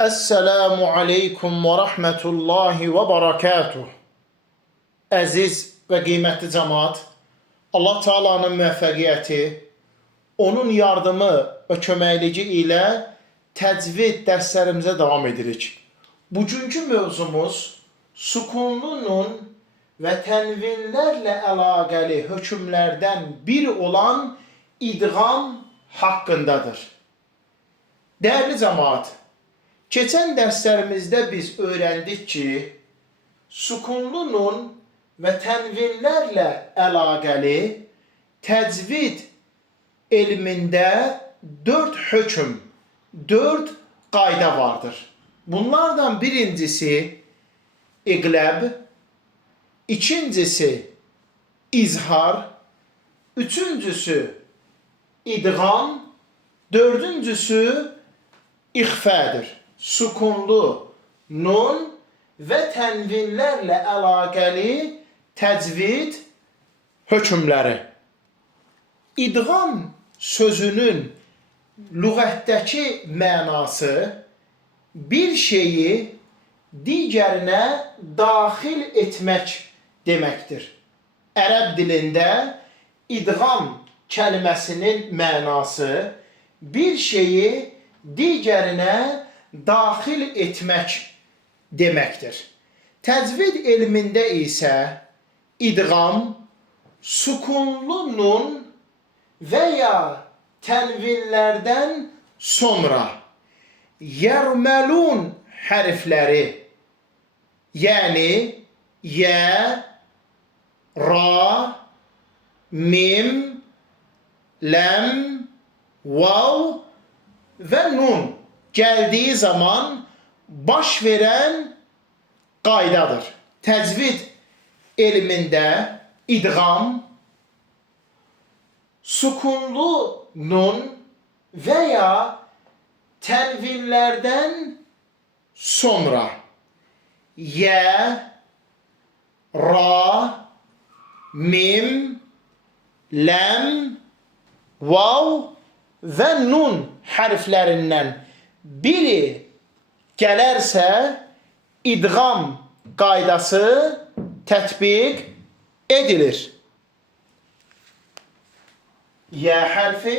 Esselamu aleykum ve rahmetullahi ve berekatuh. Əziz və qiymətli cəmaat, Allah Taala'nın müvəffəqiyyəti, onun yardımı və köməkliyi ilə təcvid dərslərimizə davam edirik. Bugünkü mövzumuz sukunlu nun və tənvinlərlə əlaqəli hökmlərdən biri olan idğam haqqındadır. Dəyərli cəmaat, keçən dərslərimizdə biz öyrəndik ki, sukunlu nun və tənvinlərlə əlaqəli təcvid elmində 4 hökm, 4 qayda vardır. Bunlardan birincisi iqləb, ikincisi izhar, üçüncüsü idğam, dördüncüsü ixfədir. Sukunlu nun və tənvinlərlə əlaqəli təcvid hökmləri. İdğam sözünün lüğətdəki mənası bir şeyi digərinə daxil etmək deməkdir. Ərəb dilində idğam kəlməsinin mənası bir şeyi digərinə daxil etmək deməkdir. Təcvid elmində isə idğam sukunlu nun və ya tənvinlərdən sonra yərməlun hərfləri, yəni yə, ra, mim, ləm, vav və nun gəldiyi zaman baş verən qaydadır. Təcvid elmində idğam sukunlu nun və ya tənvinlərdən sonra yə, ra, mim, ləm, vav və nun hərflərindən biri gələrsə idğam qaydası tətbiq edilir. Yə hərfi,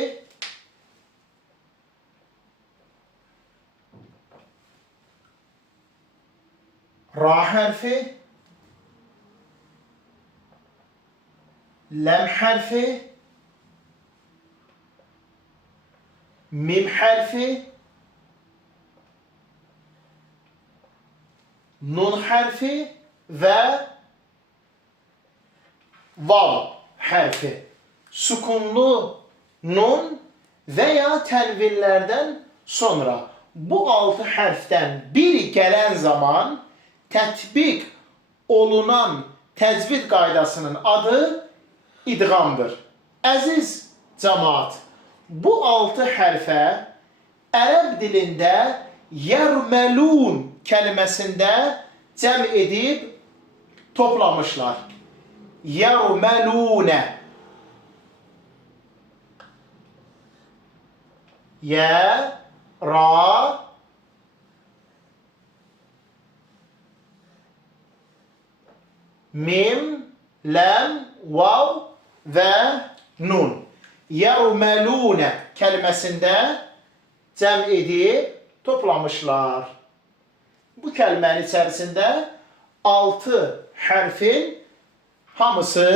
ra hərfi, ləm hərfi, mim hərfi, nun hərfi və vav hərfi. Sukunlu nun və ya tənvinlərdən sonra bu 6 hərfdən biri gələn zaman tətbiq olunan təcvid qaydasının adı idğamdır. Əziz cəmaat, bu 6 hərfə ərəb dilində yərməlun kəlməsində cəm edib toplamışlar. Yərməlunə. Yə, ra, mim, ləm, vav və nun. Yərməlunə kəlməsində cəm edib toplamışlar. Bu kəlmənin içərisində 6 hərfin hamısı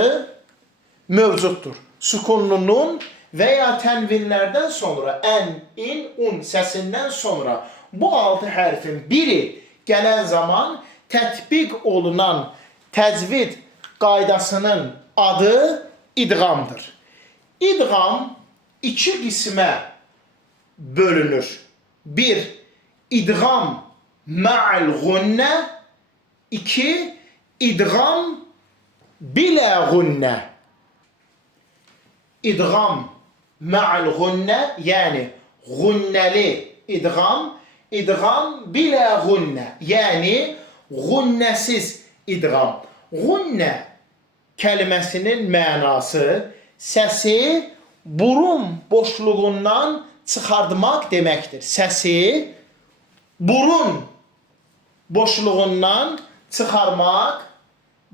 mövcuddur. Sukunlu nun və ya tənvinlərdən sonra ən, in, un səsindən sonra bu 6 hərfin biri gələn zaman tətbiq olunan təcvid qaydasının adı idğamdır. İdğam 2 qismə bölünür. 1. İdğam ma'al gunnə, 2. İdğam bilə gunnə. İdğam ma'al gunnə, yəni gunnəli idğam, idğam bilə gunnə, yəni gunnəsiz idğam. Gunnə kəlməsinin mənası səsi burun boşluğundan çıxartmaq deməkdir. Səsi burun boşluğundan çıxarmaq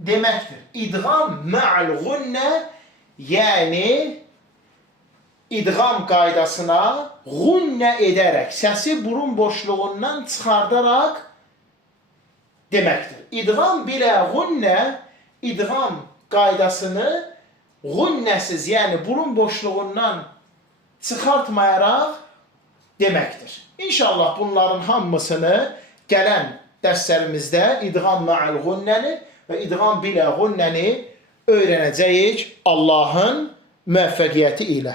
deməkdir. İdğam ma'al gunnə, yəni idğam qaydasına gunnə edərək, səsi burun boşluğundan çıxardaraq deməkdir. İdğam bilə gunnə, idğam qaydasını gunnəsiz, yəni burun boşluğundan çıxartmayaraq deməkdir. İnşallah bunların hamısını gələn dərslərimizdə idğam ma'al gunnəni və idğam bilə gunnəni öyrənəcəyik Allahın müvəffəqiyyəti ilə.